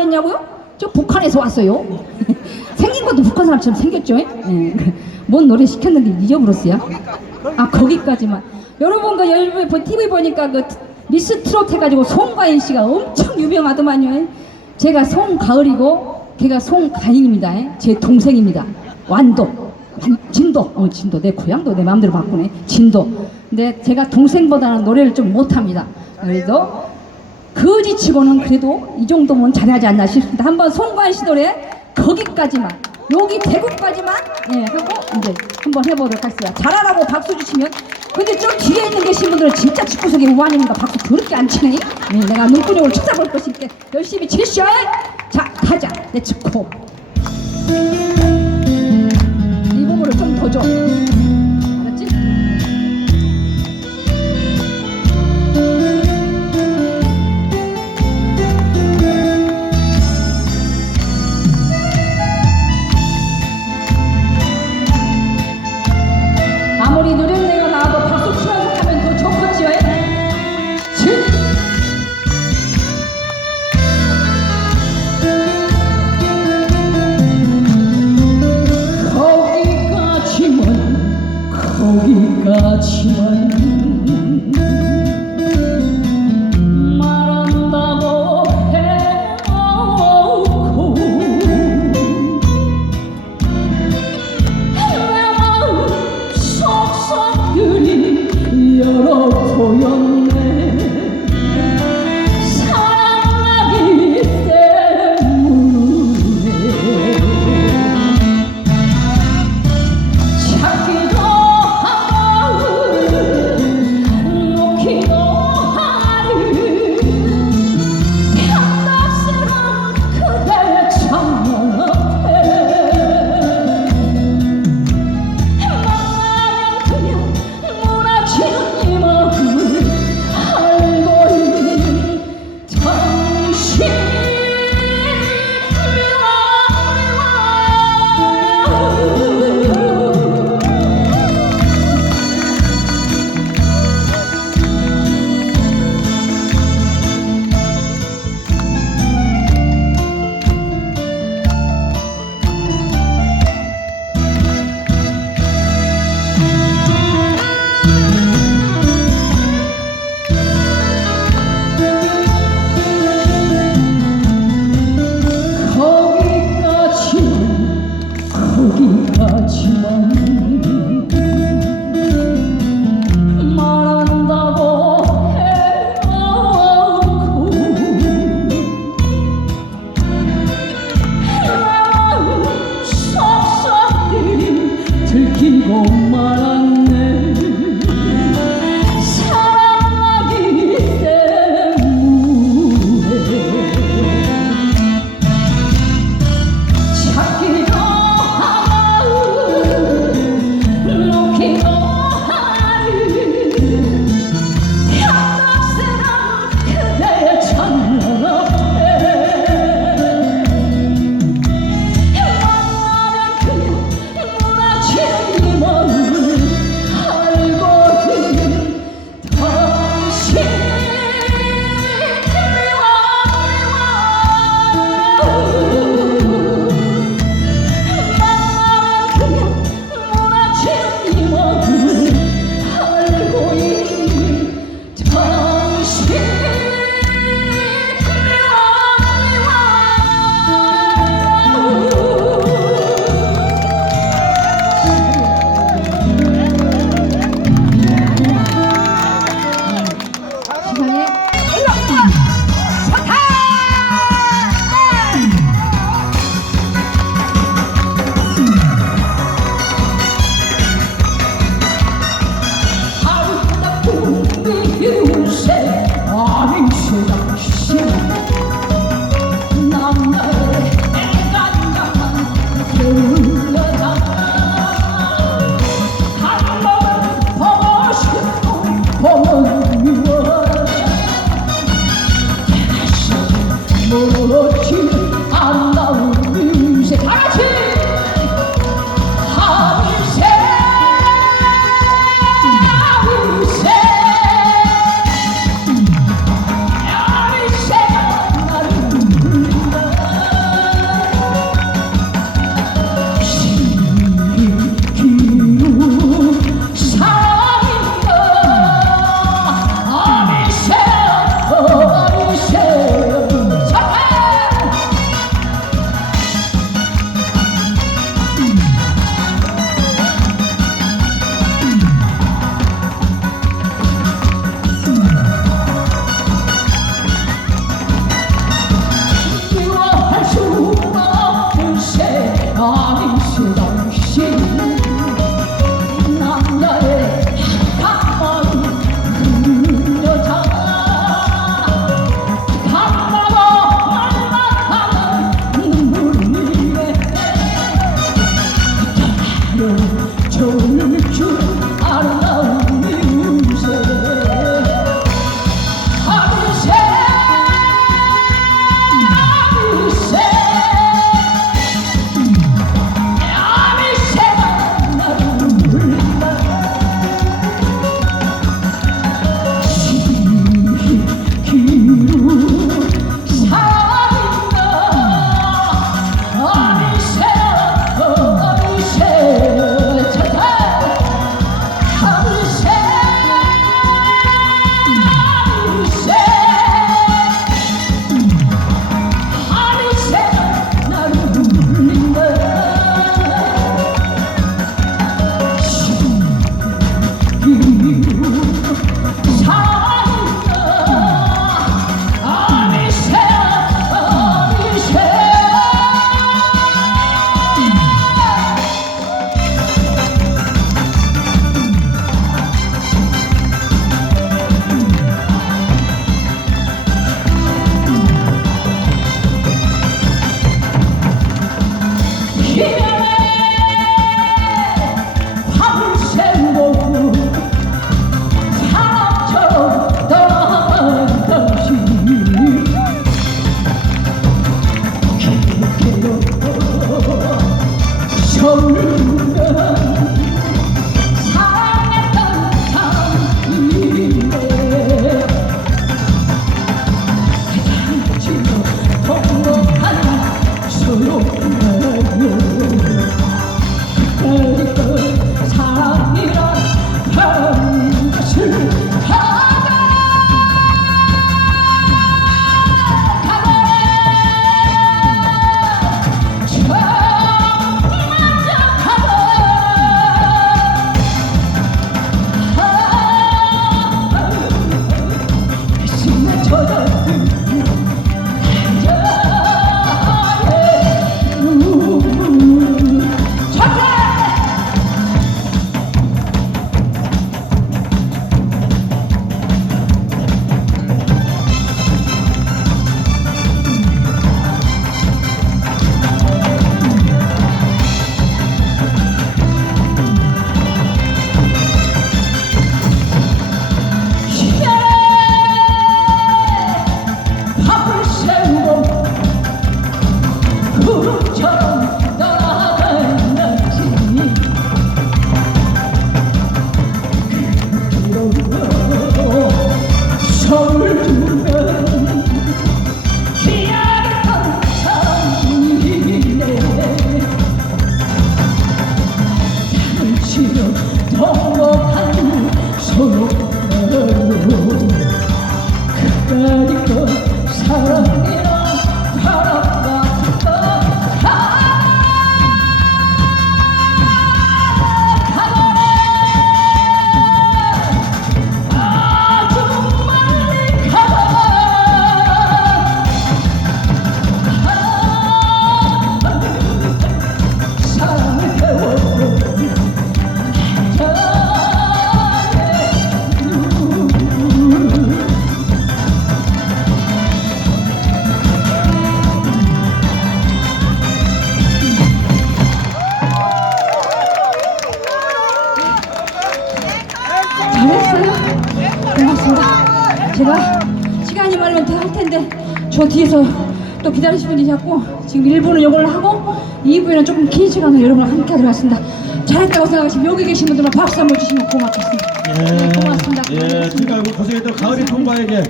걸렸냐고요? 저 북한에서 왔어요. 생긴 것도 북한 사람처럼 생겼죠? 예. 뭔 노래 시켰는데 잊어버렸어요. 아 거기까지만. 여러분 그 TV 보니까 그 미스 트롯 해가지고 송가인 씨가 엄청 유명하더만요. 제가 송가을이고 걔가 송가인입니다. 제 동생입니다. 완도. 완- 진도. 어 진도. 내 고향도 내 마음대로 바꾸네. 진도. 근데 제가 동생보다는 노래를 좀 못합니다. 그래도 거지치고는 그래도 이 정도면 잘하지 않나 싶습니다. 한번 송관 씨 노래 거기까지만 여기 대구까지만 예 하고 이제 한번 해보도록 하겠습니다. 잘하라고 박수 주시면 근데 저 뒤에 있는 계신 분들은 진짜 집구석에 우환입니다. 박수 더럽게 안 치네. 예, 내가 눈구녕을 쳐다볼 것이니까 열심히 치셔. 자 가자 렛츠고 이 부분을 좀 더 줘. touch you. 고맙습니다. 제가 시간이 말면 더할 텐데 저 뒤에서 또 기다리시는 분이 자꾸 지금 1부는 요걸 하고 2부에는 조금 긴 시간으로 여러분과 함께 들어갔습니다. 잘했다고 생각하시면 여기 계신 분들만 박수 한번 주시면 고맙겠습니다. 예, 네, 고맙습니다. 예, 지금 알고 그 고생했던 가을이 통과하게